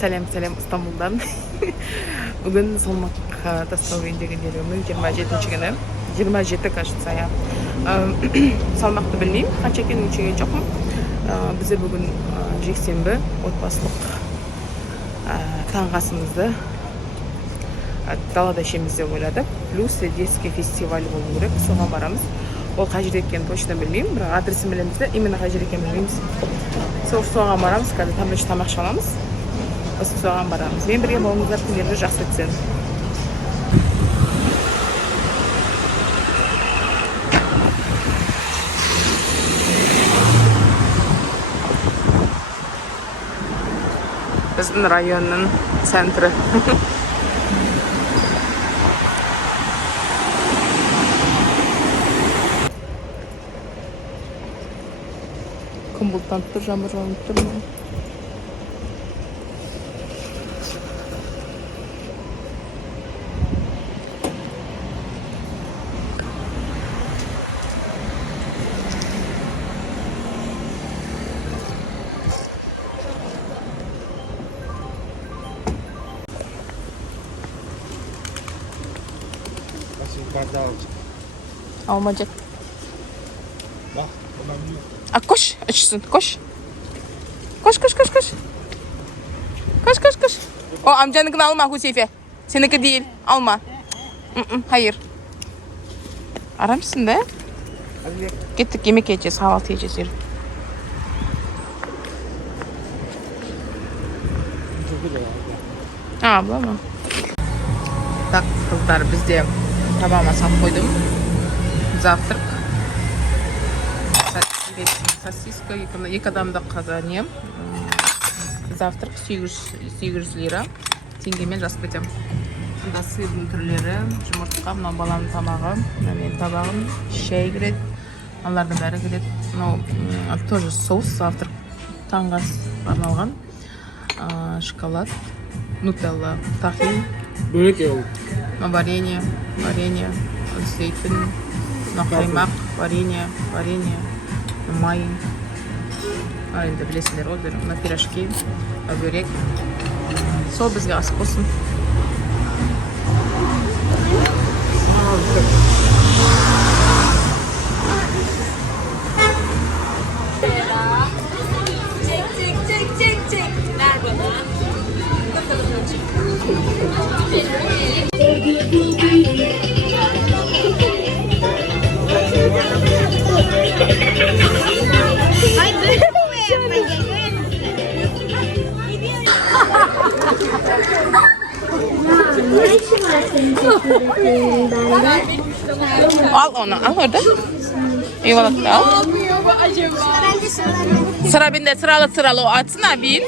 Selam İstanbul'dan. Bugün Salmak'ta Slovenya'ya gidiyorum. 27 günü. 27 kaçtı saya. Salmak'ta bilmeyeyim. Kaç gün geçecek yok mu? Bize bugün jeksenbi otbasılık tang'asımızda dalada işimizde oyladık. Plus детский festival болу керек. Соған барамыз. Ол қажет екенін точно білмеймін. Бірақ адресін білеміз де, именно қажет екенін білмейміз. Соған барамыз. Қазір тамақ шаламыз. Осы соған барамыз. Мен бірге болыңыздар, күндерді жақсы өтсін. Біздің районның центрі. Күн бұлттанып тұр, жаңбыр жауып тұр. Almayacak. Koş, açsın, koş. Koş. Koş. O amcanınkini alma Hüseyin. Seninki değil, alma. Hayır. Arar mısın da? Gittik yemek yiyeceğiz, kahvaltı yiyeceğiz. Yürü. Abla mı? Tak kızlar bizde tabağıma sap koydum. Завтрак. Сосиска, екі адамдық не завтрак 800 лира теңгемен жазып кетемін. Сонда сырдың түрлері, жұмыртқа, мынау баланың тамағы, менің табағым, шай кіреді, алардың бәрі кіреді. Мынау тоже соус, завтрак таңға арналған, шоколад, нутелла, тахин, варенье, зейтін, қаймақ, варенье, май. Енді білесіңдер ғой, мына пирожки, бөрек. Сол бізге ас болсын. Al onu, al orada. Eyvallah, al. Sıra binde, sıralı o atsın ha, bil.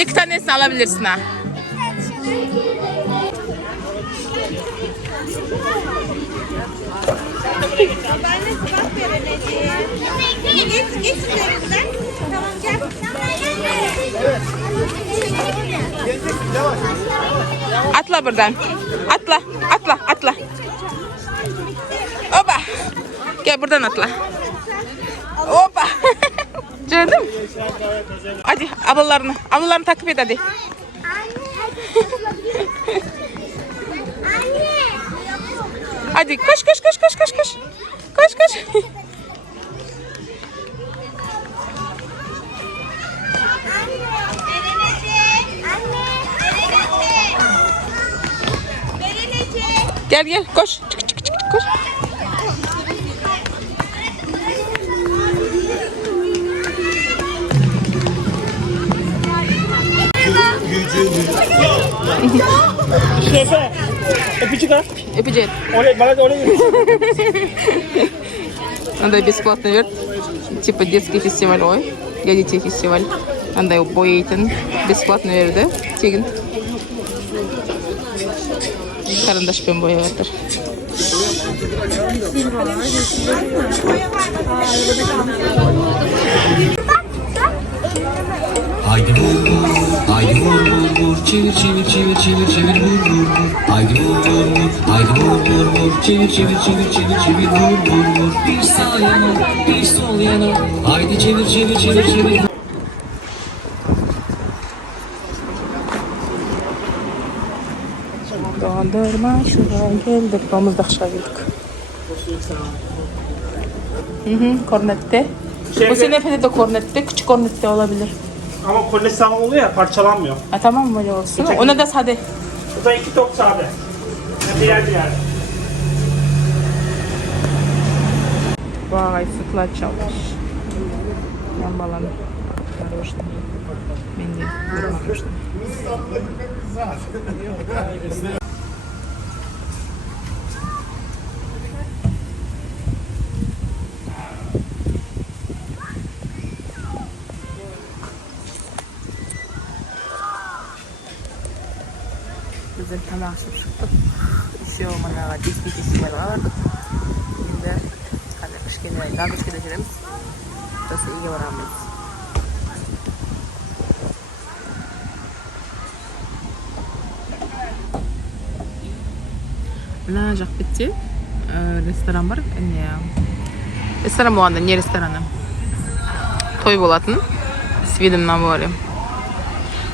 İki tanesini alabilirsin ha. Geç üzerinden. Tamam gel. Atla buradan. Atla. Hoppa. Gel buradan atla. Hoppa. Gördün mü? Hadi ablalarını takip et hadi. Hadi koş. Koş. Gel koş. Çık koş. Öpücük. Надо бесплатно верт. Типа детский фестиваль, ой. Для детей фестиваль. Андай боятын. Бесплатно верді. Тегін. Карандашпен бояп жатыр. Haydi vur, çevir, vur. Haydi vur, çevir, vur. Bir sağ yana, bir sol yana. Haydi çevir. Dondurmacıga keldik. Domuzdakşıga keldik. Kornette. Bu sene Efe'de de kornette, küçük kornette olabilir. Ama kolye sağlam oluyor ya, parçalanmıyor. Ha tamam böyle olsun. Ona da sade. Bu da 2 top sade. Diğer. Vay sıkla çalmış. Yan balanı. Мороженое. Ben de mороженое. Güzel tamam çıktık. Еще мына диски фестивальға бардық. Енді қазір кішкене ладушкада жүреміз. Сосын үйге барамыз. Мына жақ бетте ресторан бар. Ресторан болғанда не рестораны? Той болатын. С видом на море.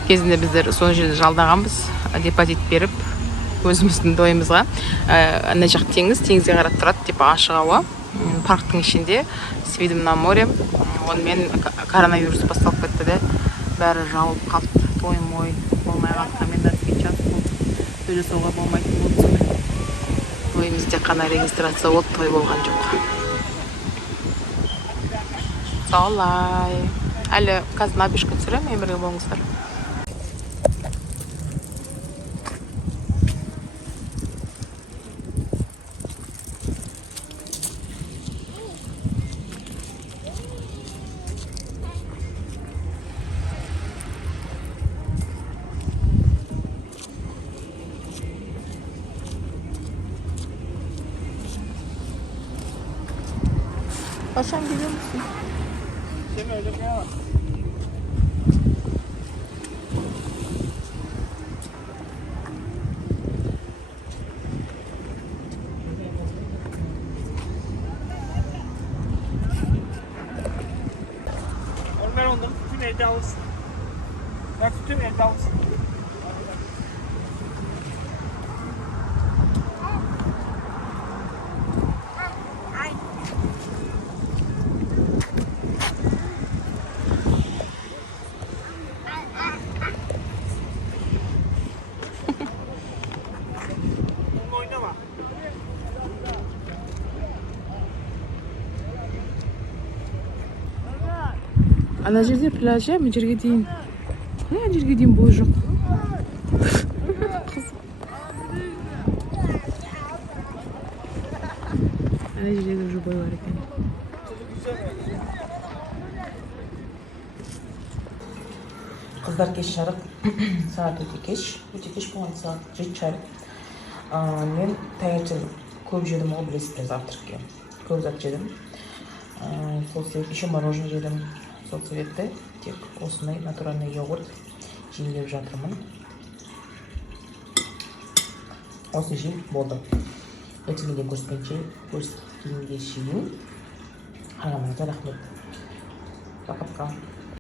Кезінде біздер сол жерде жалдағанбыз. Депозит беріп өзіміздің тойымызға. Ана жақ теңізге қарап тұрады, типа ашық ауа. Парктың ішінде с видом на море. Онымен коронавирус басталып кетті де, бәрі жауып қалды. Той болмай қалды. Комендантский час болды. Сөйлесуге болмайтын болды. Тойымызда қана регистрация болды, той болған жоқ. Солай. Әлі қазір набешка түсіремін, мен бірге болыңыздар. Paşam geliyor musun? Değil mi, öyle bir yer var. Ver onları, tutayım evde alırsın. Ben tutayım evde alırsın. Ана жерде пляж, мына жерге дейін. Ана жерге дейін бой жоқ. Ана жерде де уже бой бар екен. Қыздар кеш жарық. Сағат өте кеш. Өте кеш болған сағат 7:30. Мен таңертең көп жедім ғой, білесіздер, завтракке. Көп зат жедім. Сол себепті еще мороженое жедім. Сол себепті тек осындай натуральный йогурт жеп жатырмын. Осы жем болды. Ертеңінде көріскенге шейін. Ағамызға рахмет. Пока-пока.